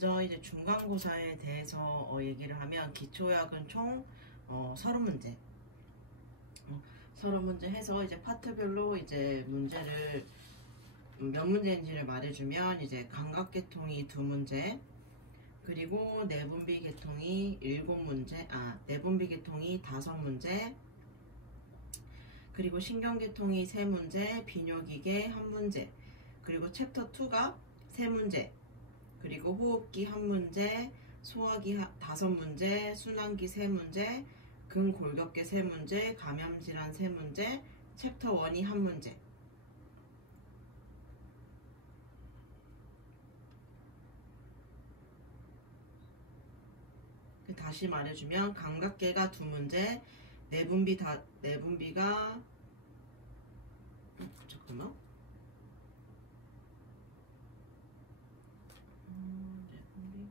먼저 이제 중간고사에 대해서 얘기를 하면 기초약은 총 30문제. 30문제 해서 이제 파트별로 이제 문제를 몇 문제인지를 말해주면 이제 감각계통이 2문제, 그리고 내분비계통이 7문제, 내분비계통이 5문제, 그리고 신경계통이 3문제, 비뇨기계 1문제, 그리고 챕터 2가 3문제, 그리고 호흡기 1문제, 소화기 5문제, 순환기 3문제, 근골격계 3문제, 감염질환 3문제, 챕터 1이 1문제. 다시 말해주면 감각계가 2문제, 내분비가 잠깐만. 내분비.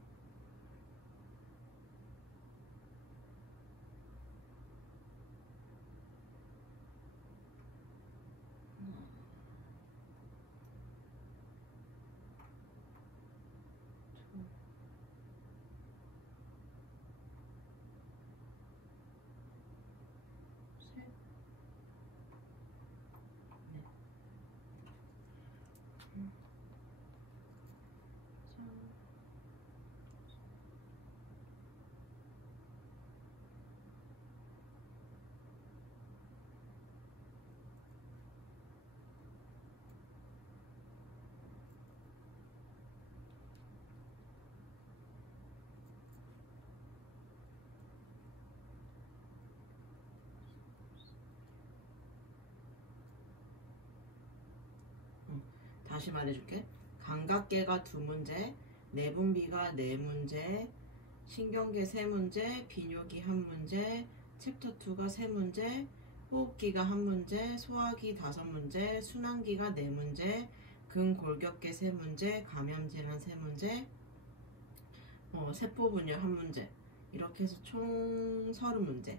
다시 말해줄게. 감각계가 2문제, 내분비가 4문제, 신경계 3문제, 비뇨기 1문제, 챕터 2가 3문제, 호흡기가 1문제, 소화기 5문제, 순환기가 4문제, 근골격계 3문제, 감염질환 3문제, 세포분열 1문제. 이렇게 해서 총 30문제.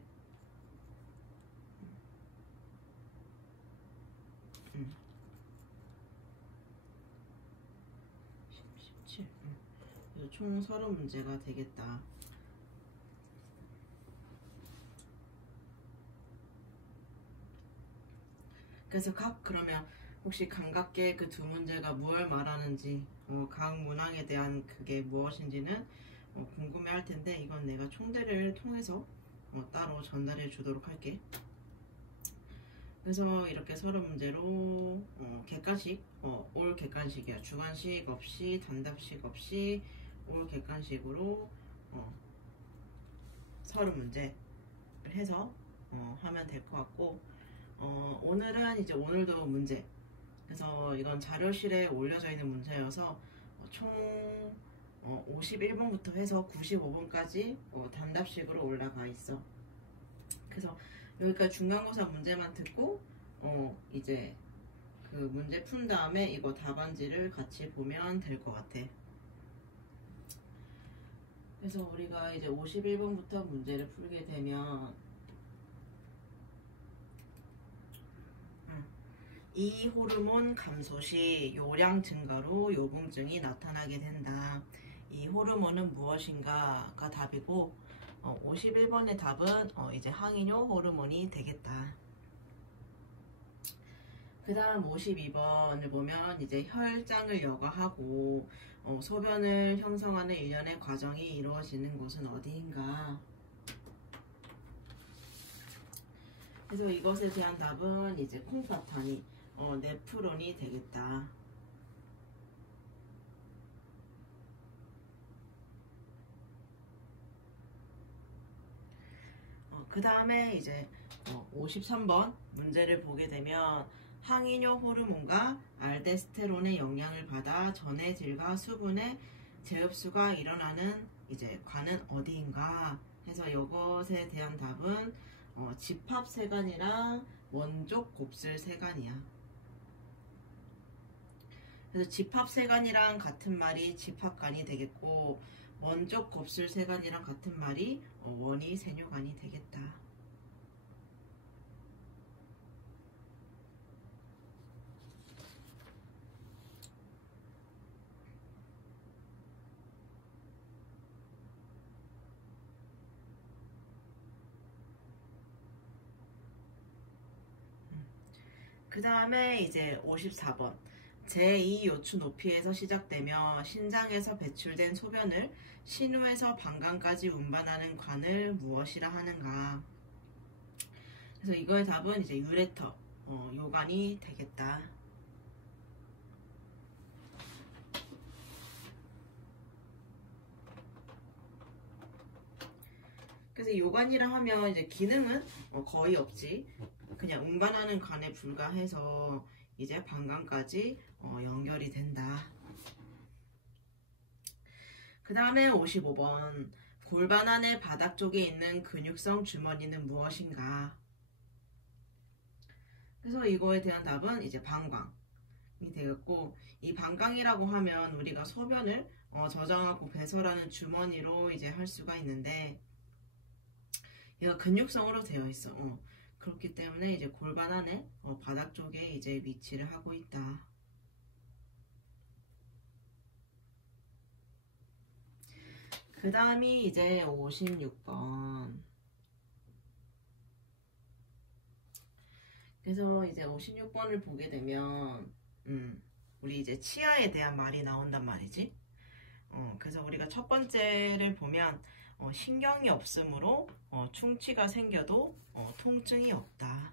총 30문제가 되겠다. 그래서 그러면 혹시 감각계 그 2문제가 무엇을 말하는지, 각 문항에 대한 그게 무엇인지는 궁금해 할 텐데, 이건 내가 총대를 통해서 따로 전달해 주도록 할게. 그래서 이렇게 30문제로 객관식, 올 객관식이야. 주관식 없이, 단답식 없이 올 객관식으로 30문제를 해서 하면 될 것 같고, 오늘은 이제 오늘도 문제. 그래서 이건 자료실에 올려져 있는 문제여서 총 51번부터 해서 95번까지 단답식으로 올라가 있어. 그래서 여기까지 중간고사 문제만 듣고 이제 그 문제 푼 다음에 이거 답안지를 같이 보면 될 것 같아. 그래서 우리가 이제 51번부터 문제를 풀게 되면 이 호르몬 감소 시 요량 증가로 요붕증이 나타나게 된다. 이 호르몬은 무엇인가가 답이고, 51번의 답은 이제 항이뇨 호르몬이 되겠다. 그 다음 52번을 보면 이제 혈장을 여과하고 소변을 형성하는 일련의 과정이 이루어지는 곳은 어디인가. 그래서 이것에 대한 답은 이제 콩파탄이 네프론이 되겠다. 그 다음에 이제 53번 문제를 보게 되면 항이뇨 호르몬과 알데스테론의 영향을 받아 전해 질과 수분의 재흡수가 일어나는 이제 관은 어디인가 해서 이것에 대한 답은 집합세간이랑 원족 곱슬세간이야. 그래서 집합세간이랑 같은 말이 집합간이 되겠고, 원족 곱슬세간이랑 같은 말이 원위 세뇨간이 되겠다. 그 다음에 이제 54번. 제2 요추 높이에서 시작되며 신장에서 배출된 소변을 신우에서 방광까지 운반하는 관을 무엇이라 하는가. 그래서 이거의 답은 이제 유레터, 요관이 되겠다. 그래서 요관이라 하면 이제 기능은 거의 없지. 그냥 운반하는 관에 불과해서 이제 방광까지 연결이 된다. 그 다음에 55번. 골반 안의 바닥 쪽에 있는 근육성 주머니는 무엇인가? 그래서 이거에 대한 답은 이제 방광이 되겠고, 이 방광이라고 하면 우리가 소변을 저장하고 배설하는 주머니로 이제 할 수가 있는데, 얘가 근육성으로 되어 있어. 그렇기 때문에 이제 골반 안에 바닥 쪽에 이제 위치를 하고 있다. 그 다음이 이제 56번. 그래서 이제 56번을 보게 되면, 우리 이제 치아에 대한 말이 나온단 말이지. 그래서 우리가 첫 번째를 보면, 신경이 없으므로 충치가 생겨도 통증이 없다.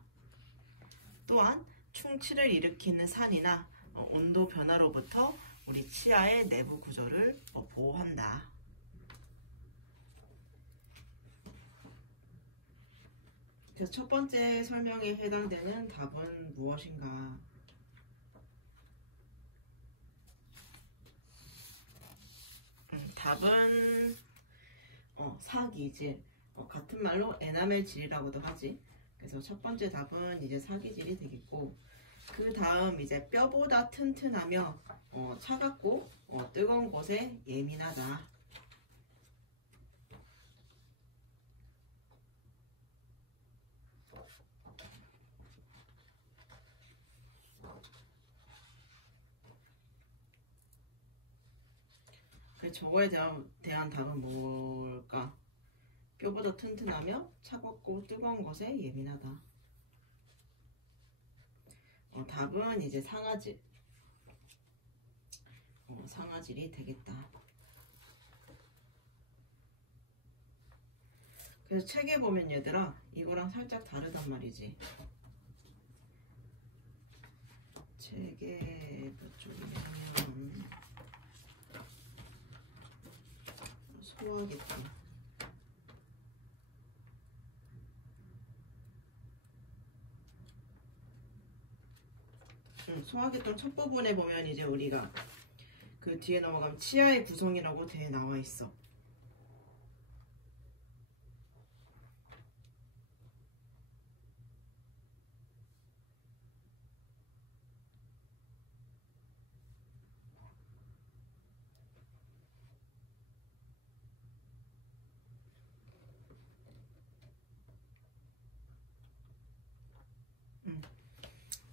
또한 충치를 일으키는 산이나 온도 변화로부터 우리 치아의 내부 구조를 보호한다. 그래서 첫 번째 설명에 해당되는 답은 무엇인가? 답은 사기질. 같은 말로 에나멜질이라고도 하지. 그래서 첫 번째 답은 이제 사기질이 되겠고, 그 다음 이제 뼈보다 튼튼하며 차갑고 뜨거운 곳에 예민하다. 저거에 대한 답은 뭘까? 뼈보다 튼튼하며 차갑고 뜨거운 것에 예민하다. 답은 이제 상아질. 상아질이 되겠다. 그래서 책에 보면 얘들아, 이거랑 살짝 다르단 말이지. 책에 몇 쪽이냐면 소화계통. 소화계통 첫 부분에 보면 이제 우리가 그 뒤에 넘어가면 치아의 구성이라고 되어 나와 있어.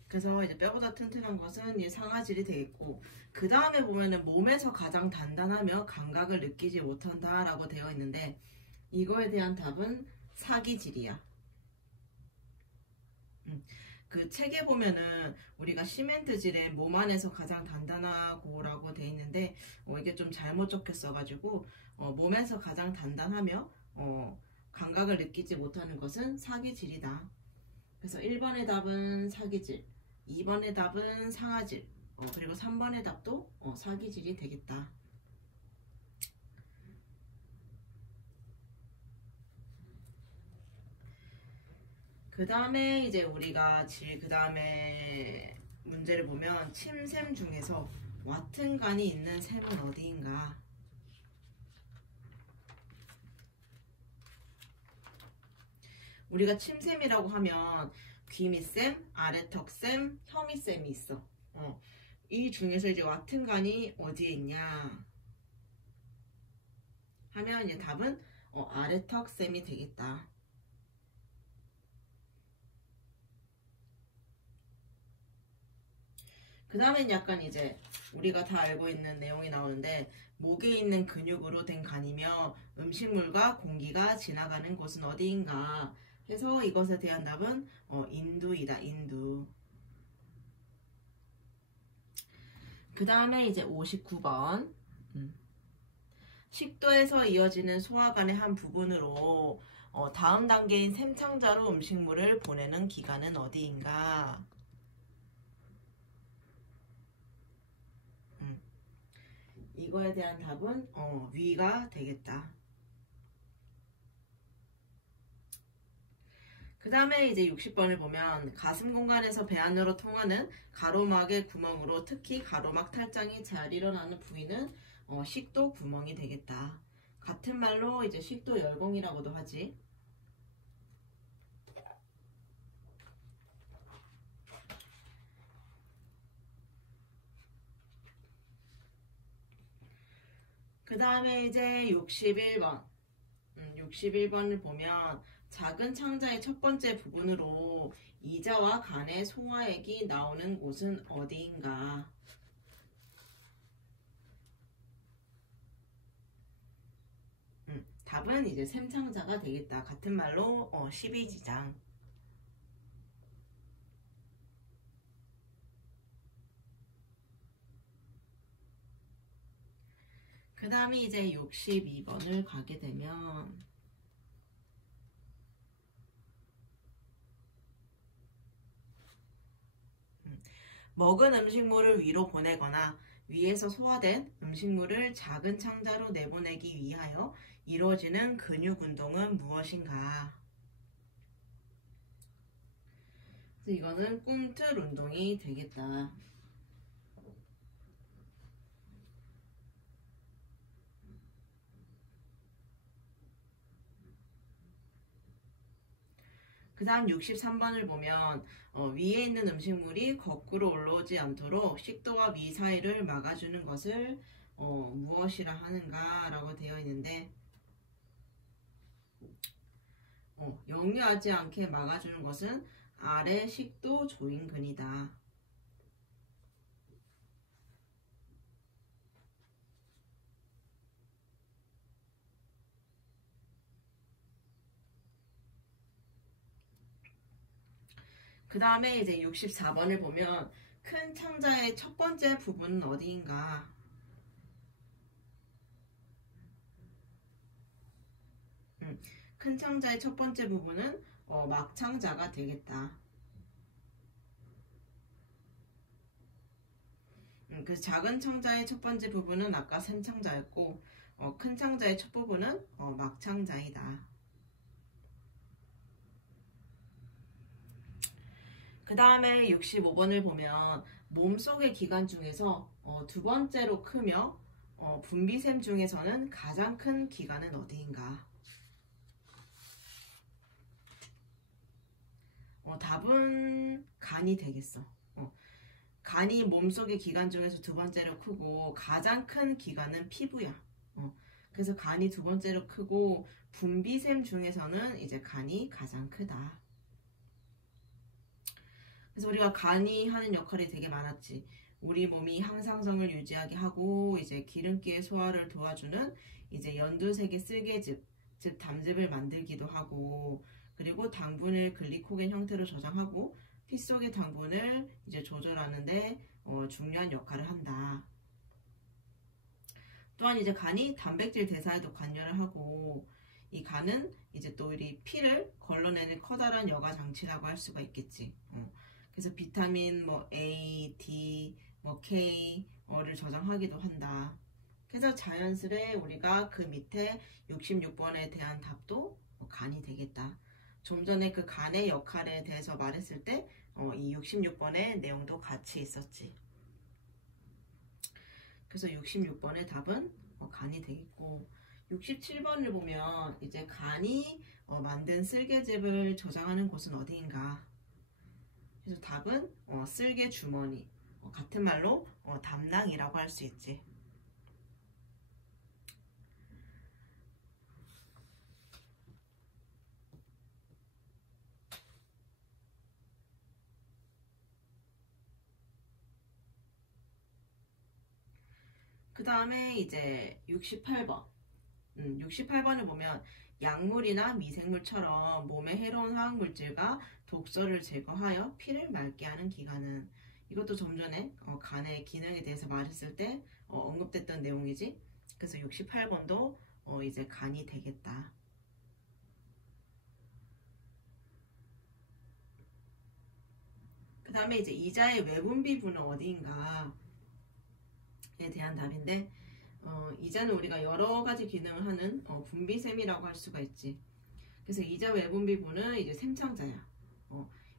그래서 이제 뼈보다 튼튼한 것은 이 상아질이 되겠고, 그 다음에 보면은 몸에서 가장 단단하며 감각을 느끼지 못한다 라고 되어 있는데, 이거에 대한 답은 사기질이야. 그 책에 보면은 우리가 시멘트질에 몸 안에서 가장 단단하고 라고 되어 있는데, 이게 좀 잘못 적혔어가지고 몸에서 가장 단단하며 감각을 느끼지 못하는 것은 사기질이다. 그래서 1번의 답은 사기질, 2번의 답은 상아질, 그리고 3번의 답도 사기질이 되겠다. 그 다음에 이제 우리가 그 다음에 문제를 보면 침샘 중에서 와튼 간이 있는 샘은 어디인가? 우리가 침샘이라고 하면 귀밑샘, 아래턱샘, 혐의샘이 있어. 이 중에서 이제 와튼 간이 어디에 있냐 하면 이제 답은 아래턱샘이 되겠다. 그 다음엔 약간 이제 우리가 다 알고 있는 내용이 나오는데, 목에 있는 근육으로 된 간이며 음식물과 공기가 지나가는 곳은 어디인가 해서 이것에 대한 답은 인두이다. 인두. 그 다음에 이제 59번. 식도에서 이어지는 소화관의 한 부분으로 다음 단계인 샘창자로 음식물을 보내는 기관은 어디인가? 이거에 대한 답은 위가 되겠다. 그 다음에 이제 60번을 보면 가슴 공간에서 배 안으로 통하는 가로막의 구멍으로 특히 가로막 탈장이 잘 일어나는 부위는 식도 구멍이 되겠다. 같은 말로 이제 식도 열공이라고도 하지. 그 다음에 이제 61번. 61번을 보면 작은 창자의 첫 번째 부분으로 이자와 간의 소화액이 나오는 곳은 어디인가? 답은 이제 샘창자가 되겠다. 같은 말로 12지장. 그 다음에 이제 62번을 가게 되면 먹은 음식물을 위로 보내거나 위에서 소화된 음식물을 작은 창자로 내보내기 위하여 이루어지는 근육 운동은 무엇인가? 그래서 이거는 꿈틀 운동이 되겠다. 그 다음 63번을 보면 위에 있는 음식물이 거꾸로 올라오지 않도록 식도와 위 사이를 막아주는 것을 무엇이라 하는가 라고 되어 있는데 역류하지 않게 막아주는 것은 아래 식도 조인근이다. 그 다음에 이제 64번을 보면 큰 창자의 첫 번째 부분은 어디인가? 큰 창자의 첫 번째 부분은 막창자가 되겠다. 그 작은 창자의 첫 번째 부분은 아까 샘창자였고 큰 창자의 첫 부분은 막창자이다. 그 다음에 65번을 보면 몸속의 기관 중에서 두 번째로 크며 분비샘 중에서는 가장 큰 기관은 어디인가? 답은 간이 되겠어. 간이 몸속의 기관 중에서 두 번째로 크고 가장 큰 기관은 피부야. 그래서 간이 두 번째로 크고 분비샘 중에서는 이제 간이 가장 크다. 그래서 우리가 간이 하는 역할이 되게 많았지. 우리 몸이 항상성을 유지하게 하고 이제 기름기의 소화를 도와주는 이제 연두색의 쓸개즙, 즉 담즙을 만들기도 하고 그리고 당분을 글리코겐 형태로 저장하고 피 속의 당분을 이제 조절하는데 중요한 역할을 한다. 또한 이제 간이 단백질 대사에도 관여를 하고 이 간은 이제 또 우리 피를 걸러내는 커다란 여과 장치라고 할 수가 있겠지. 그래서 비타민 A, D, K를 저장하기도 한다. 그래서 자연스레 우리가 그 밑에 66번에 대한 답도 간이 되겠다. 좀 전에 그 간의 역할에 대해서 말했을 때 이 66번의 내용도 같이 있었지. 그래서 66번의 답은 간이 되겠고 67번을 보면 이제 간이 만든 쓸개즙을 저장하는 곳은 어디인가? 그래서 답은 쓸개 주머니, 같은 말로 담낭이라고 할 수 있지. 그 다음에 이제 68번. 68번을 보면 약물이나 미생물처럼 몸에 해로운 화학물질과 독소를 제거하여 피를 맑게 하는 기관은 이것도 좀 전에 간의 기능에 대해서 말했을 때 언급됐던 내용이지. 그래서 68번도 이제 간이 되겠다. 그 다음에 이제 이자의 외분비부는 어디인가에 대한 답인데, 이자는 우리가 여러 가지 기능을 하는 분비샘이라고 할 수가 있지. 그래서 이자 외분비부는 이제 샘창자야.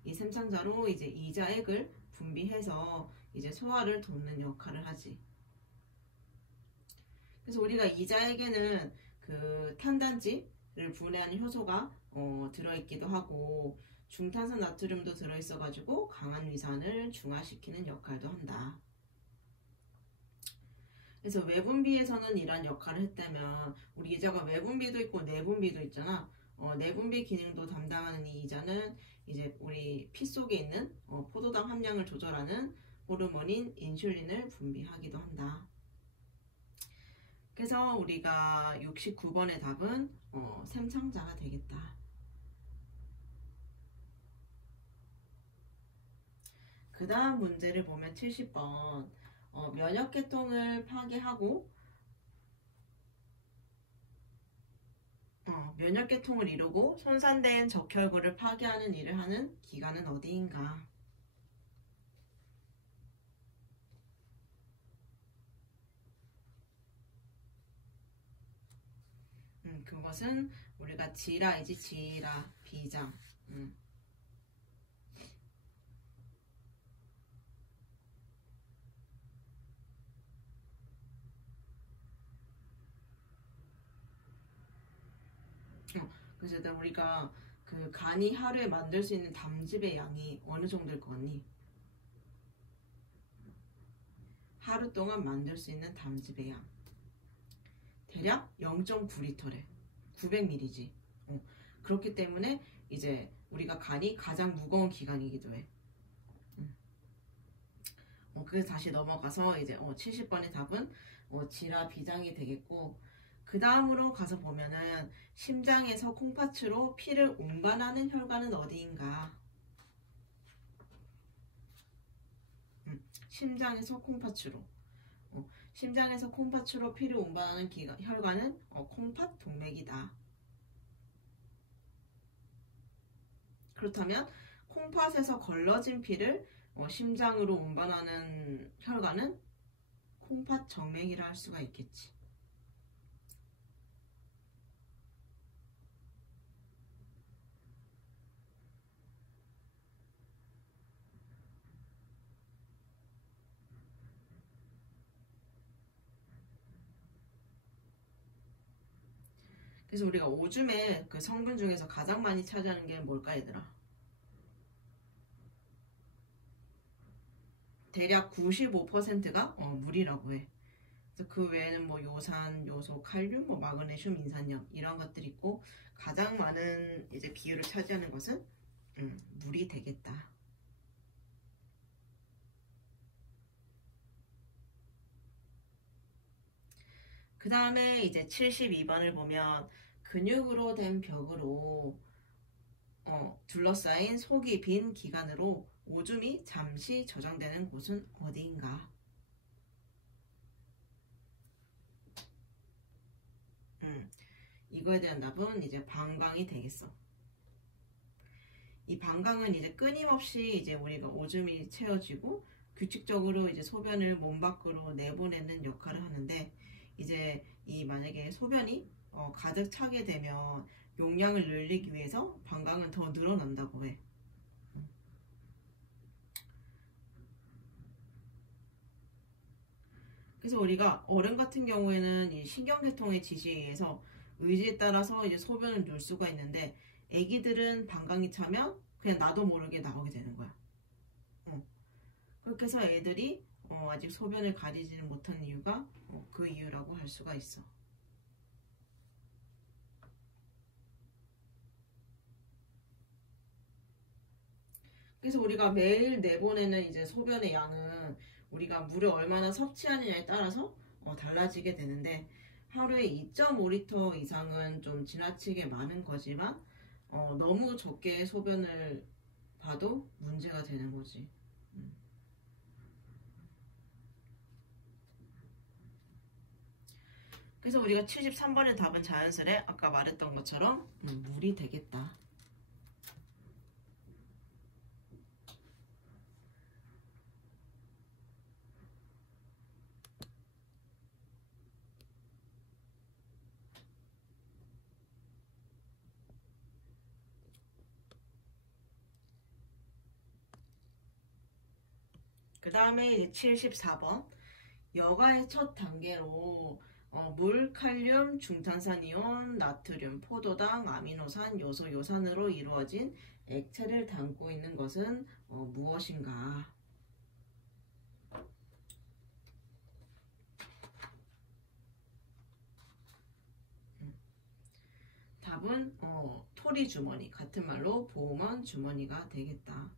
이 샘창자로 이제 이자액을 분비해서 이제 소화를 돕는 역할을 하지. 그래서 우리가 이자액에는 그 탄단지를 분해하는 효소가 들어있기도 하고, 중탄산 나트륨도 들어있어가지고 강한 위산을 중화시키는 역할도 한다. 그래서 외분비에서는 이런 역할을 했다면, 우리 이자가 외분비도 있고 내분비도 있잖아. 내분비 기능도 담당하는 이 이자는 이제 우리 피 속에 있는 포도당 함량을 조절하는 호르몬인 인슐린을 분비하기도 한다. 그래서 우리가 69번의 답은 샘창자가 되겠다. 그 다음 문제를 보면 70번 면역계통을 파괴하고 면역계통을 이루고 손상된 적혈구를 파괴하는 일을 하는 기관은 어디인가? 그것은 우리가 지라이지. 지라 비장. 그래서 일단 우리가 그 간이 하루에 만들 수 있는 담즙의 양이 어느 정도일 것 같니? 하루 동안 만들 수 있는 담즙의 양 대략 0.9리터래. 900ml지. 그렇기 때문에 이제 우리가 간이 가장 무거운 기관이기도 해. 그래서 다시 넘어가서 이제 70번의 답은 지라 비장이 되겠고, 그 다음으로 가서 보면은 심장에서 콩팥으로 피를 운반하는 혈관은 어디인가? 심장에서 콩팥으로. 심장에서 콩팥으로 피를 운반하는 혈관은 콩팥 동맥이다. 그렇다면 콩팥에서 걸러진 피를 심장으로 운반하는 혈관은 콩팥 정맥이라 할 수가 있겠지. 그래서 우리가 오줌의 그 성분 중에서 가장 많이 차지하는 게 뭘까, 얘들아? 대략 95%가 물이라고 해. 그래서 그 외에는 뭐 요산, 요소, 칼륨, 뭐 마그네슘, 인산염 이런 것들이 있고, 가장 많은 이제 비율을 차지하는 것은 물이 되겠다. 그 다음에 이제 72번을 보면 근육으로 된 벽으로 둘러싸인 속이 빈 기관으로 오줌이 잠시 저장되는 곳은 어디인가? 이거에 대한 답은 이제 방광이 되겠어. 이 방광은 이제 끊임없이 이제 우리가 오줌이 채워지고 규칙적으로 이제 소변을 몸 밖으로 내보내는 역할을 하는데, 이제 이 만약에 소변이 가득 차게 되면 용량을 늘리기 위해서 방광은 더 늘어난다고 해. 그래서 우리가 어른 같은 경우에는 이 신경계통의 지시에 의해서 의지에 따라서 이제 소변을 누를 수가 있는데, 애기들은 방광이 차면 그냥 나도 모르게 나오게 되는 거야. 그렇게 해서 애들이 아직 소변을 가리지는 못한 이유가 그 이유라고 할 수가 있어. 그래서 우리가 매일 내보내는 이제 소변의 양은 우리가 물을 얼마나 섭취하느냐에 따라서 달라지게 되는데, 하루에 2.5리터 이상은 좀 지나치게 많은 거지만 너무 적게 소변을 봐도 문제가 되는 거지. 그래서 우리가 73번의 답은 자연스레 아까 말했던 것처럼 물이 되겠다. 그 다음에 이제 74번. 여가의 첫 단계로 물, 칼륨, 중탄산이온, 나트륨, 포도당, 아미노산, 요소, 요산으로 이루어진 액체를 담고 있는 것은 무엇인가? 답은 토리 주머니, 같은 말로 보호먼 주머니가 되겠다.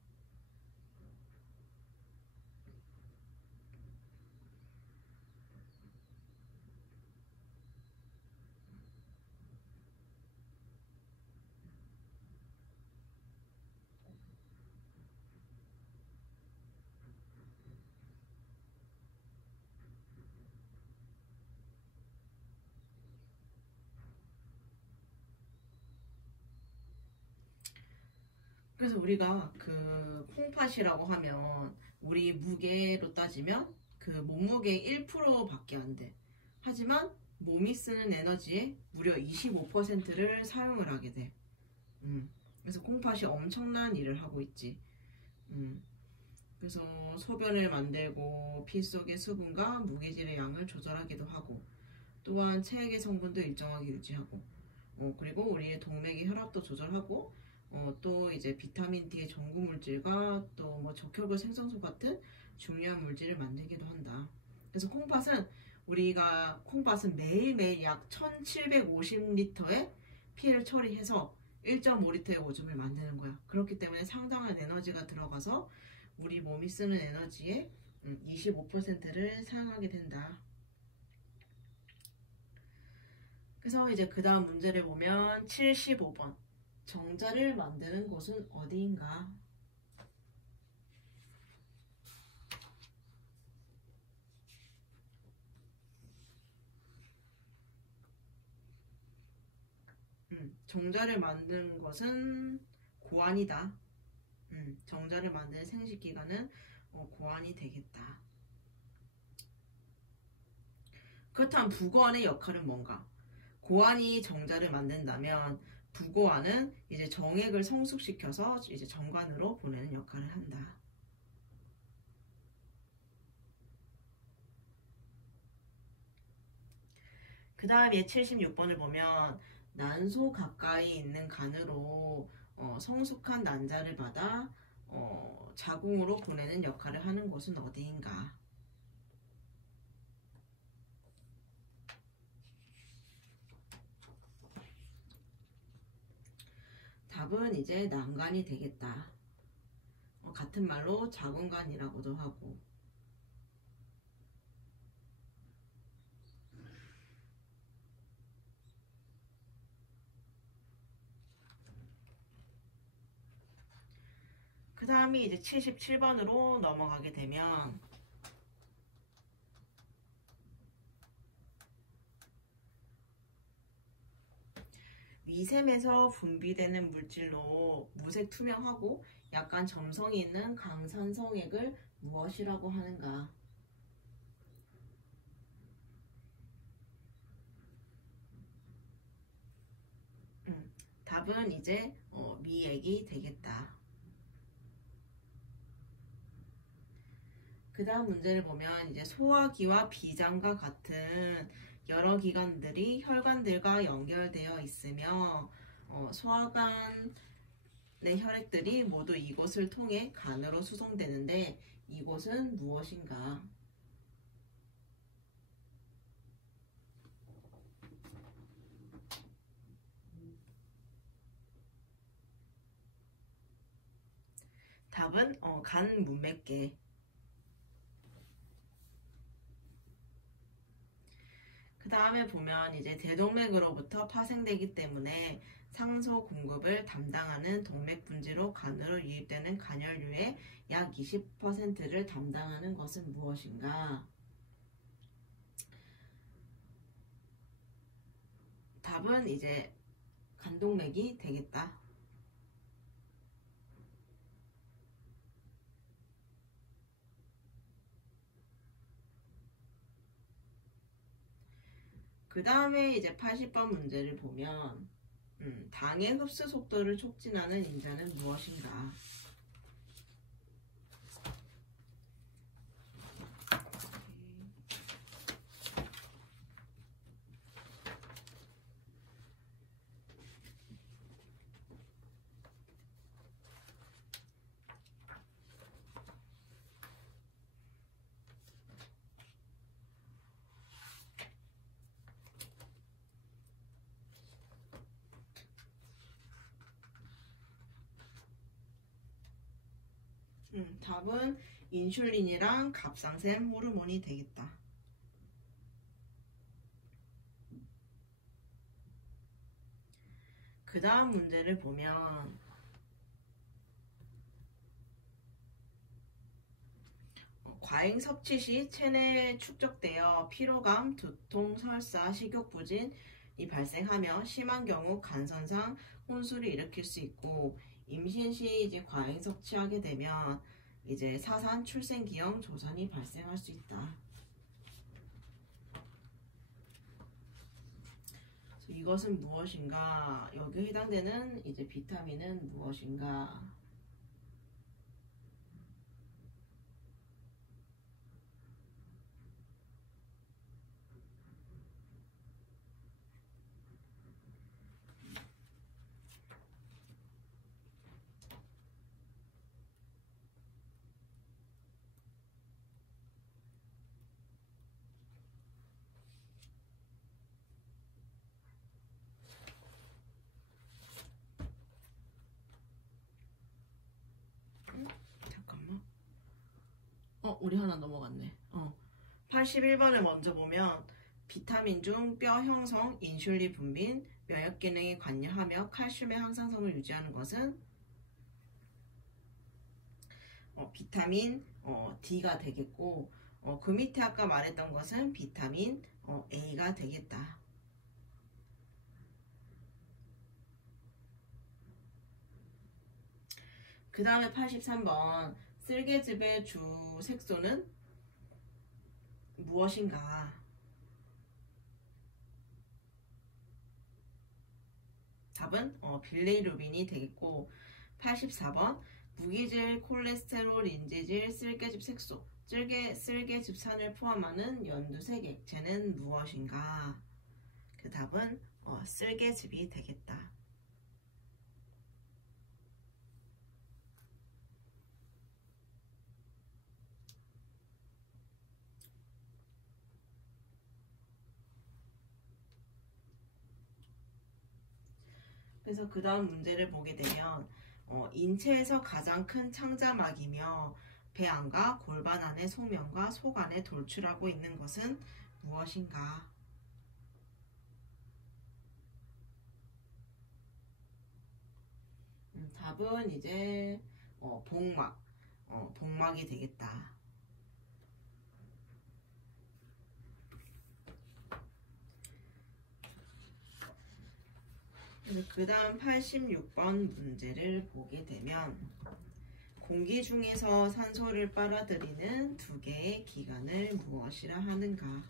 그래서 우리가 그 콩팥이라고 하면 우리 무게로 따지면 그 몸무게의 1%밖에 안 돼. 하지만 몸이 쓰는 에너지의 무려 25%를 사용을 하게 돼. 그래서 콩팥이 엄청난 일을 하고 있지. 그래서 소변을 만들고 피 속의 수분과 무게질의 양을 조절하기도 하고, 또한 체액의 성분도 일정하게 유지하고, 그리고 우리의 동맥의 혈압도 조절하고, 또 이제 비타민 D의 전구 물질과 또 뭐 적혈구 생성소 같은 중요한 물질을 만들기도 한다. 그래서 콩팥은 매일매일 약 1750리터의 피를 처리해서 1.5리터의 오줌을 만드는 거야. 그렇기 때문에 상당한 에너지가 들어가서 우리 몸이 쓰는 에너지의 25%를 사용하게 된다. 그래서 이제 그 다음 문제를 보면 75번. 정자를 만드는 곳은 어디인가? 정자를 만드는 것은 고환이다. 정자를 만드는 생식기관은 고환이 되겠다. 그렇다면 부고환의 역할은 뭔가? 고환이 정자를 만든다면 부고환은 이제 정액을 성숙시켜서 이제 정관으로 보내는 역할을 한다. 그 다음에 76번을 보면 난소 가까이 있는 간으로 성숙한 난자를 받아 자궁으로 보내는 역할을 하는 곳은 어디인가? 답은 이제 난간이 되겠다. 같은 말로 자궁간이라고도 하고. 그 다음에 이제 77번으로 넘어가게 되면 위샘에서 분비되는 물질로 무색 투명하고 약간 점성이 있는 강산성액을 무엇이라고 하는가? 답은 이제 미액이 되겠다. 그 다음 문제를 보면 이제 소화기와 비장과 같은 여러 기관들이 혈관들과 연결되어 있으며 소화관의 혈액들이 모두 이곳을 통해 간으로 수송되는데 이곳은 무엇인가? 답은 간 문맥계. 그 다음에 보면 이제 대동맥으로부터 파생되기 때문에 상소 공급을 담당하는 동맥 분지로 간으로 유입되는 간혈류의 약 20%를 담당하는 것은 무엇인가? 답은 이제 간동맥이 되겠다. 그 다음에 이제 80번 문제를 보면 당의 흡수 속도를 촉진하는 인자는 무엇인가? 답은 인슐린이랑 갑상샘 호르몬이 되겠다. 그 다음 문제를 보면 과잉 섭취 시 체내에 축적되어 피로감, 두통, 설사, 식욕부진이 발생하며 심한 경우 간선상 혼술을 일으킬 수 있고 임신 시 이제 과잉 섭취하게 되면 이제 사산 출생기형 조산이 발생할 수 있다. 이것은 무엇인가? 여기에 해당되는 이제 비타민은 무엇인가? 잠깐만. 우리 하나 넘어갔네. 81번을 먼저 보면 비타민 중 뼈 형성, 인슐린 분비, 면역 기능에 관여하며 칼슘의 항상성을 유지하는 것은 비타민 D가 되겠고 그 밑에 아까 말했던 것은 비타민 A가 되겠다. 그 다음에 83번 쓸개즙의 주 색소는 무엇인가? 답은 빌레이루빈이 되겠고 84번 무기질, 콜레스테롤, 인지질, 쓸개즙 색소, 쓸개즙산을 포함하는 연두색 액체는 무엇인가? 그 답은 쓸개즙이 되겠다. 그래서 그 다음 문제를 보게 되면 인체에서 가장 큰 창자막이며 배 안과 골반 안의 속면과 속 안에 돌출하고 있는 것은 무엇인가? 답은 이제 복막이 되겠다. 그 다음 86번 문제를 보게 되면 공기 중에서 산소를 빨아들이는 두 개의 기관을 무엇이라 하는가?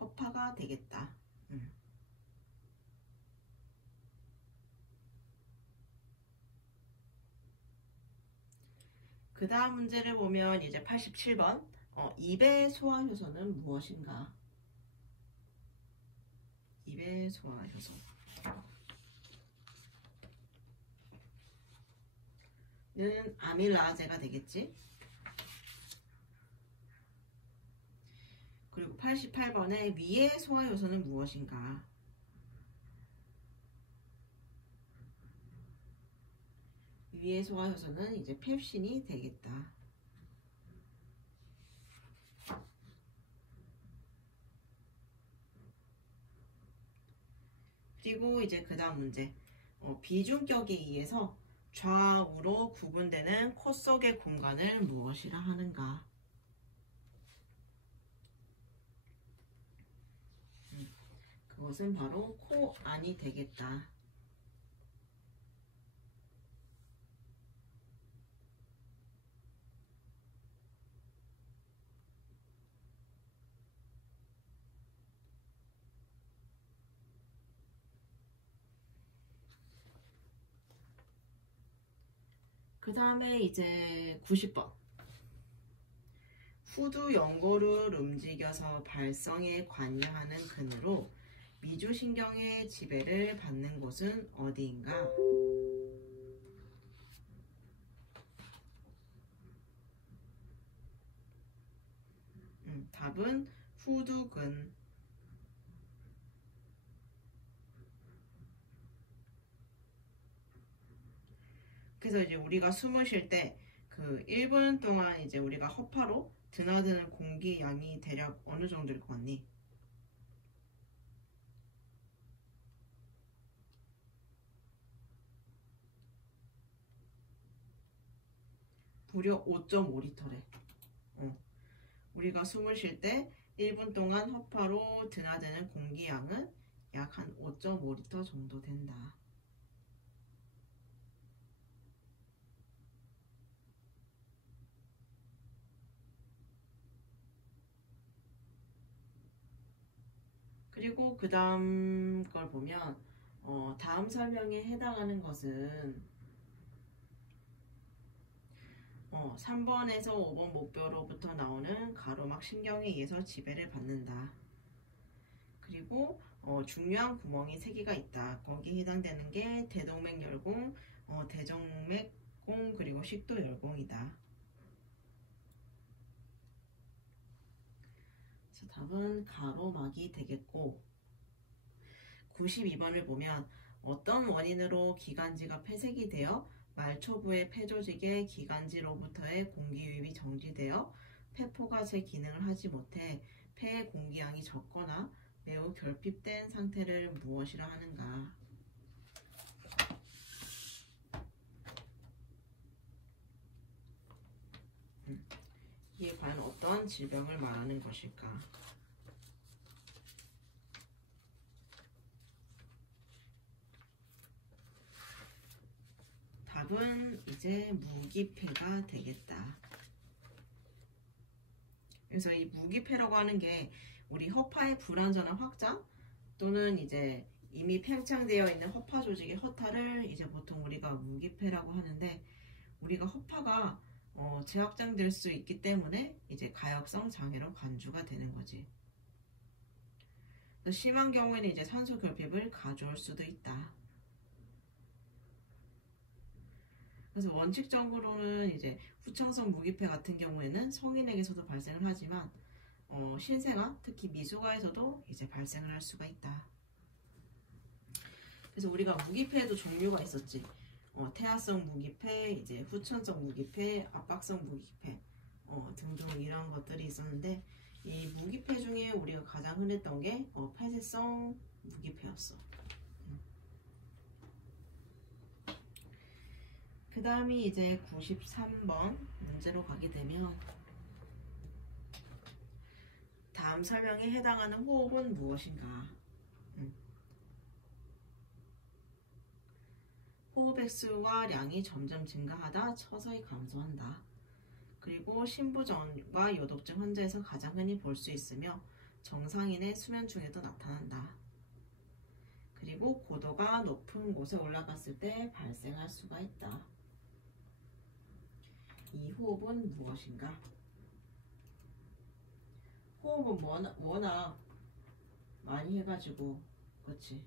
허파가 되겠다. 그 다음 문제를 보면 이제 87번 입의 소화효소는 무엇인가? 입의 소화효소 는 아밀라제가 되겠지? 그리고 88번에 위의 소화효소는 무엇인가? 위의 소화효소는 이제 펩신이 되겠다. 그리고 이제 그 다음 문제 비중격에 의해서 좌우로 구분되는 코 속의 공간을 무엇이라 하는가? 그것은 바로 코 안이 되겠다. 그 다음에 이제 90번. 후두 연골을 움직여서 발성에 관여하는 근으로 미주신경의 지배를 받는 곳은 어디인가? 답은 후두근. 그래서 이제 우리가 숨을 쉴 때 그 1분 동안 이제 우리가 허파로 드나드는 공기 양이 대략 어느 정도일 것 같니? 무려 5.5리터래. 우리가 숨을 쉴 때 1분 동안 허파로 드나드는 공기 양은 약 한 5.5리터 정도 된다. 그리고 그 다음 걸 보면 다음 설명에 해당하는 것은 3번에서 5번 목표로부터 나오는 가로막 신경에 의해서 지배를 받는다. 그리고 중요한 구멍이 3개가 있다. 거기에 해당되는 게 대동맥열공, 대정맥공, 그리고 식도열공이다. 그래서 답은 가로막이 되겠고, 92번을 보면 어떤 원인으로 기관지가 폐색이 되어 말초부의 폐조직의 기관지로부터의 공기 유입이 정지되어 폐포가 제 기능을 하지 못해 폐의 공기량이 적거나 매우 결핍된 상태를 무엇이라 하는가? 이게 과연 어떤 질병을 말하는 것일까? 답은 이제 무기폐가 되겠다. 그래서 이 무기폐라고 하는 게 우리 허파의 불완전한 확장 또는 이제 이미 팽창되어 있는 허파 조직의 허탈을 이제 보통 우리가 무기폐라고 하는데, 우리가 허파가 재확장될 수 있기 때문에 이제 가역성 장애로 간주가 되는 거지. 심한 경우에는 이제 산소 결핍을 가져올 수도 있다. 그래서 원칙적으로는 이제 후천성 무기폐 같은 경우에는 성인에게서도 발생을 하지만 신생아, 특히 미숙아에서도 이제 발생을 할 수가 있다. 그래서 우리가 무기폐에도 종류가 있었지. 태아성 무기폐, 이제 후천성 무기폐, 압박성 무기폐 등등 이런 것들이 있었는데, 이 무기폐 중에 우리가 가장 흔했던 게 폐쇄성 무기폐였어. 그 다음이 이제 93번 문제로 가게 되면, 다음 설명에 해당하는 호흡은 무엇인가? 호흡 횟수와 량이 점점 증가하다 서서히 감소한다. 그리고 신부전과 요독증 환자에서 가장 흔히 볼 수 있으며 정상인의 수면 중에도 나타난다. 그리고 고도가 높은 곳에 올라갔을 때 발생할 수가 있다. 이 호흡은 무엇인가? 호흡은 워낙 많이 해가지고, 그렇지?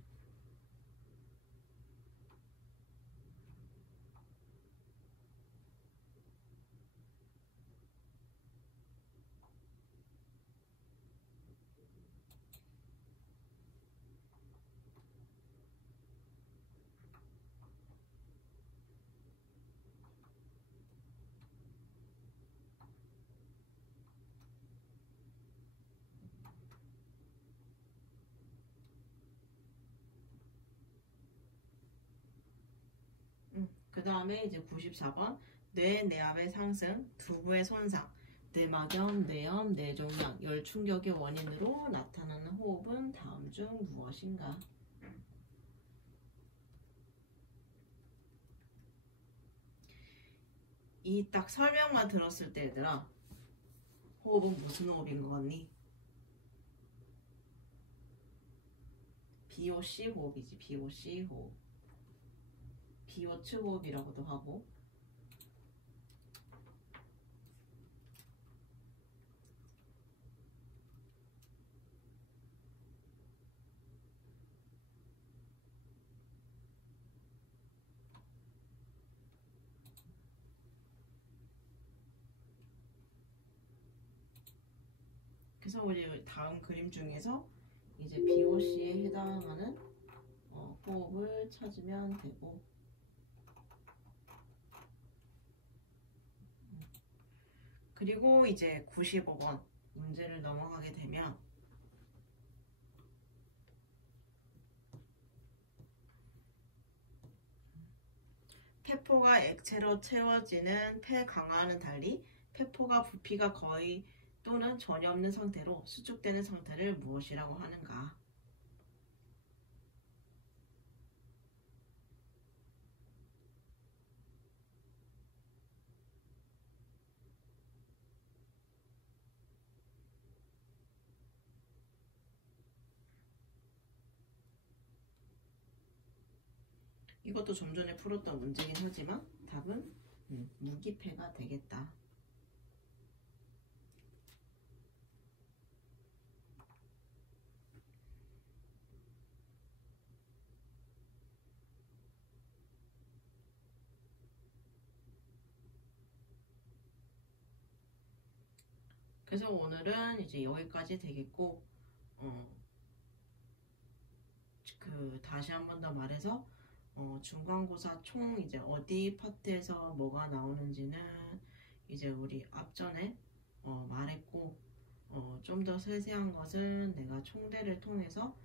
그 다음에 이제 94번 뇌 내압의 상승, 두부의 손상, 뇌막염, 뇌염, 뇌종양, 열 충격의 원인으로 나타나는 호흡은 다음 중 무엇인가? 이 딱 설명만 들었을 때 얘들아 호흡은 무슨 호흡인 것 같니? BOC 호흡이지. BOC 호흡. 비오츠 호흡이라고도 하고. 그래서 우리 다음 그림 중에서 이제 BOC에 해당하는 호흡을 찾으면 되고, 그리고 이제 95번 문제를 넘어가게 되면 폐포가 액체로 채워지는 폐 강화와는 달리 폐포가 부피가 거의 또는 전혀 없는 상태로 수축되는 상태를 무엇이라고 하는가? 이것도 좀 전에 풀었던 문제긴 하지만 답은 무기폐가 되겠다. 그래서 오늘은 이제 여기까지 되겠고, 다시 한 번 더 말해서 중간고사 총 이제 어디 파트에서 뭐가 나오는지는 이제 우리 앞전에 말했고, 좀 더 세세한 것은 내가 총대를 통해서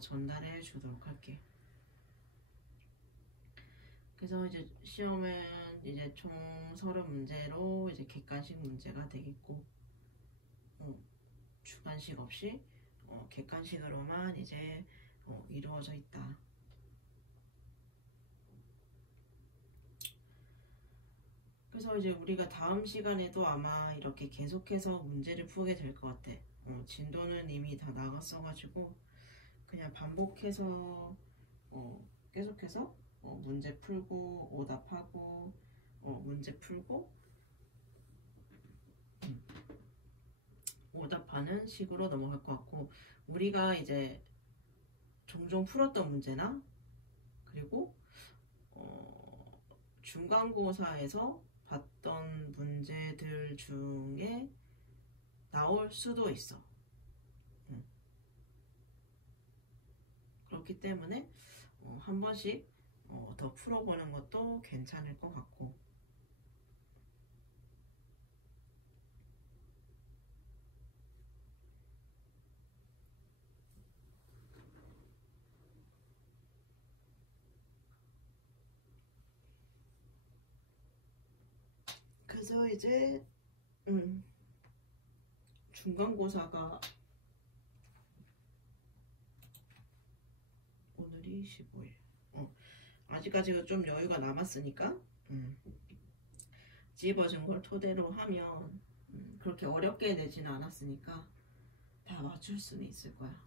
전달해 주도록 할게. 그래서 이제 시험은 이제 총 30문제로 이제 객관식 문제가 되겠고, 주관식 없이 객관식으로만 이제 이루어져 있다. 그래서 이제 우리가 다음 시간에도 아마 이렇게 계속해서 문제를 풀게 될 것 같아. 진도는 이미 다 나갔어가지고 그냥 반복해서 계속해서 문제 풀고 오답하고 문제 풀고 오답하는 식으로 넘어갈 것 같고, 우리가 이제 종종 풀었던 문제나 그리고 중간고사에서 봤던 문제들 중에 나올 수도 있어. 그렇기 때문에 한 번씩 더 풀어보는 것도 괜찮을 것 같고, 그래서 이제 중간고사가 오늘이 15일. 아직까지도 좀 여유가 남았으니까 집어준 걸 토대로 하면 그렇게 어렵게 내지는 않았으니까 다 맞출 수는 있을 거야.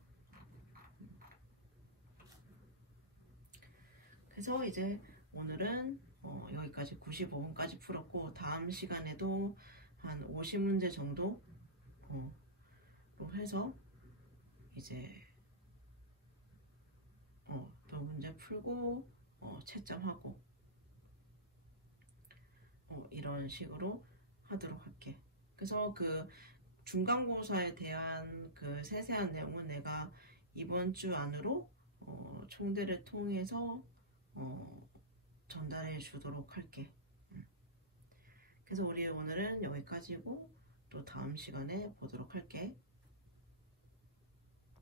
그래서 이제 오늘은 여기까지 95분까지 풀었고, 다음 시간에도 한 50문제 정도 로 해서 이제 또 문제 풀고 채점하고 이런 식으로 하도록 할게. 그래서 그 중간고사에 대한 그 세세한 내용은 내가 이번 주 안으로 총대를 통해서 전달해 주도록 할게. 그래서 우리 오늘은 여기까지고 또 다음 시간에 보도록 할게.